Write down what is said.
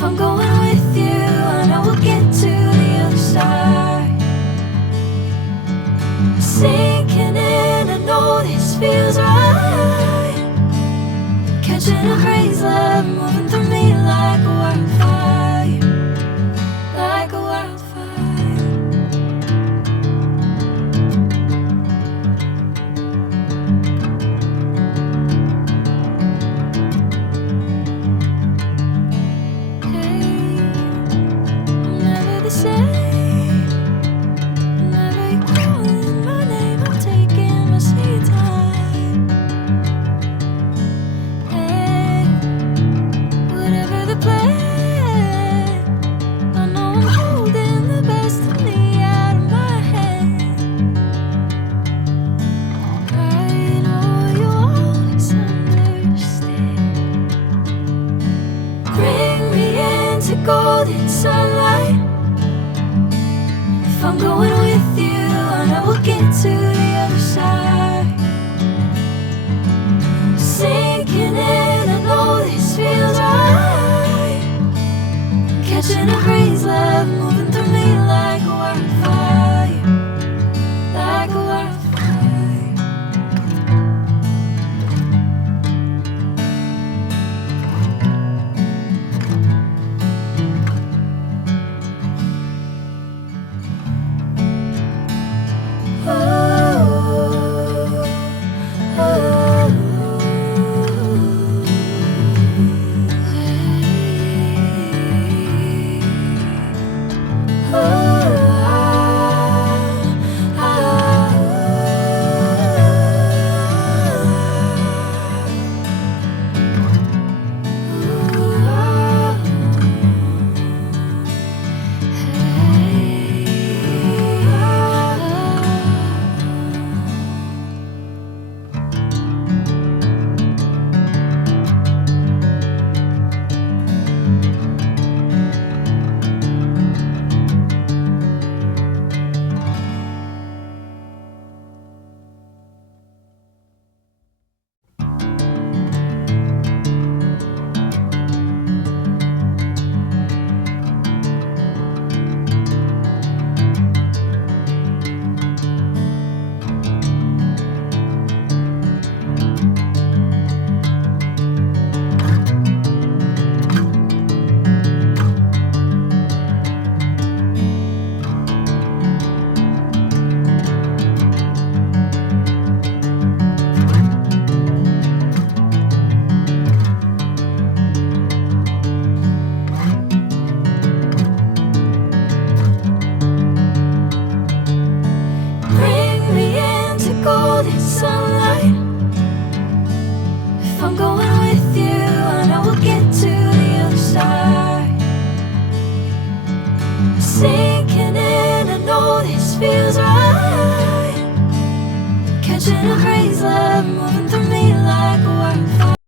If I'm going with you, I know we'll get to the other side. Sinking in, I know this feels right. Catching a crazy love, moving through me like a wildfire, like a wildfire. Hey, I'm never the same. Whenever you're calling my name, I'm taking my sweet time. Hey, whatever the plan, I know I'm holding the best of me out of my hand. I know you'll always understand. Bring me into golden sunlight. If I'm going with you, I know we'll get to the other side. Sinking in, I know this feels right. Catching a crazy love, moving through me like a wildfire, like a wildfire. Bring me into golden sunlight. If I'm going with you, I know we'll get to the other side. Sinking in, I know this feels right. Catching a crazy love, moving through me like a wildfire.